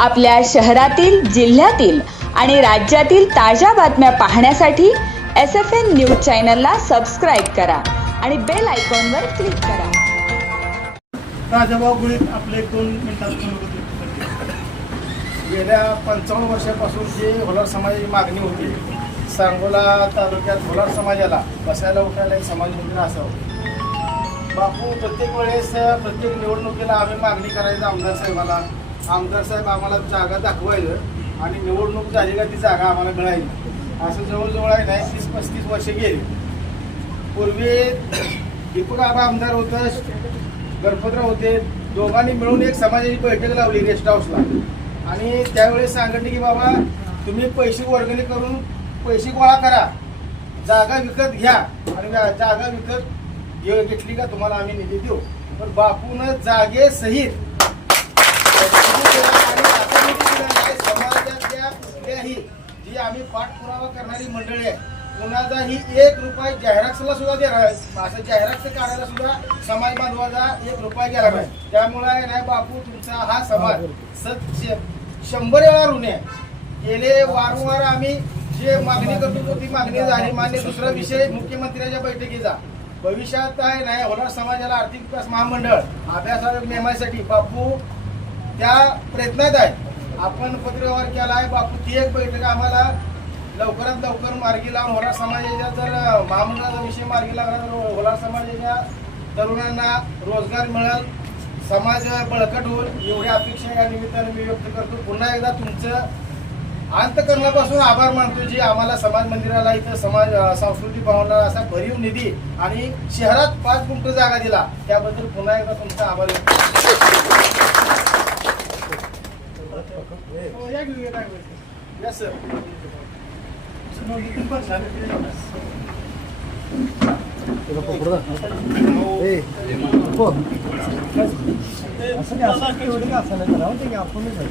आपल्या शहरातील जिल्ह्यातील आणि राज्यातील ताज्या बातम्या पाहण्यासाठी एस एफ एन न्यूज चॅनलला सबस्क्राईब करा आणि बेल आयकॉनवर क्लिक करा. राजाभाऊ गुळीत आपले दोन मिनिटात गेल्या पंचावन्न वर्षापासून जी होलार समाजाची मागणी होती सांगोला तालुक्यात होलार समाजाला बसायला उठायला एक समाज मंदिर असावं. बापू प्रत्येक वेळेस प्रत्येक निवडणुकीला आम्ही मागणी करायचं आमदार साहेबाला. आमदार साहेब आम्हाला जागा दाखवायचं आणि निवडणूक झाली का ती जागा आम्हाला मिळायची असं जवळजवळ आहे नाही तीस पस्तीस वर्षे गेली. पूर्वी दीपक आमदार होतं गणपतराव होते. दोघांनी मिळून एक समाजाची बैठक लावली गेस्ट हाऊसला. आणि त्यावेळेस सांगितले की बाबा तुम्ही पैसे वर्गणी करून पैसे गोळा करा. जागा विकत घ्या. आणि व्या- जागा विकत घेऊ घेतली का तुम्हाला आम्ही निधी देऊ. पण बापून जागेसहित आणि आता निधी दिलेला आहे. समाजातल्या कुठल्याही जी आम्ही पाठपुरावा करणारी मंडळी आहे कुणाचाही एक रुपये जाहिरातला सुद्धा देणार आहे असं जाहिरात काढायला सुद्धा समाज बांधवाचा एक रुपया गेला नाही. त्यामुळे नाही बापू तुमचा हा समाज सत शंभर वेळा ऋण आहे. गेले वारंवार आम्ही जे मागणी करतो ती मागणी झाली. मान्य दुसरा विषय मुख्यमंत्र्यांच्या बैठकीचा. भविष्यात काय नाही होणार समाजाला आर्थिक विकास महामंडळ. अभ्यासाला नेमायसाठी बापू त्या प्रयत्नात आहे. आपण पत्रव्यवहार केला आहे. बापू ती एक बैठक आम्हाला लवकरात लवकर मार्गी लावून होणार समाजाच्या जर महामंडळाचा विषय मार्गी लागला तर होणार समाजाच्या तरुणांना रोजगार मिळेल. समाज बळकट होईल. एवढी अपेक्षा या निमित्ताने मी व्यक्त करतो. पुन्हा एकदा तुमचं अंतकरणापासून आभार मानतो जी आम्हाला समाज मंदिराला इथं समाज सांस्कृतिक भवनाला असा भरीव निधी आणि शहरात पाच गुंठ जागा दिला त्याबद्दल पुन्हा एकदा तुमचा आभार व्यक्त करतो. Yes, sir. असं नाही असं एवढं का असं नाही करावं ते की आपणच आहे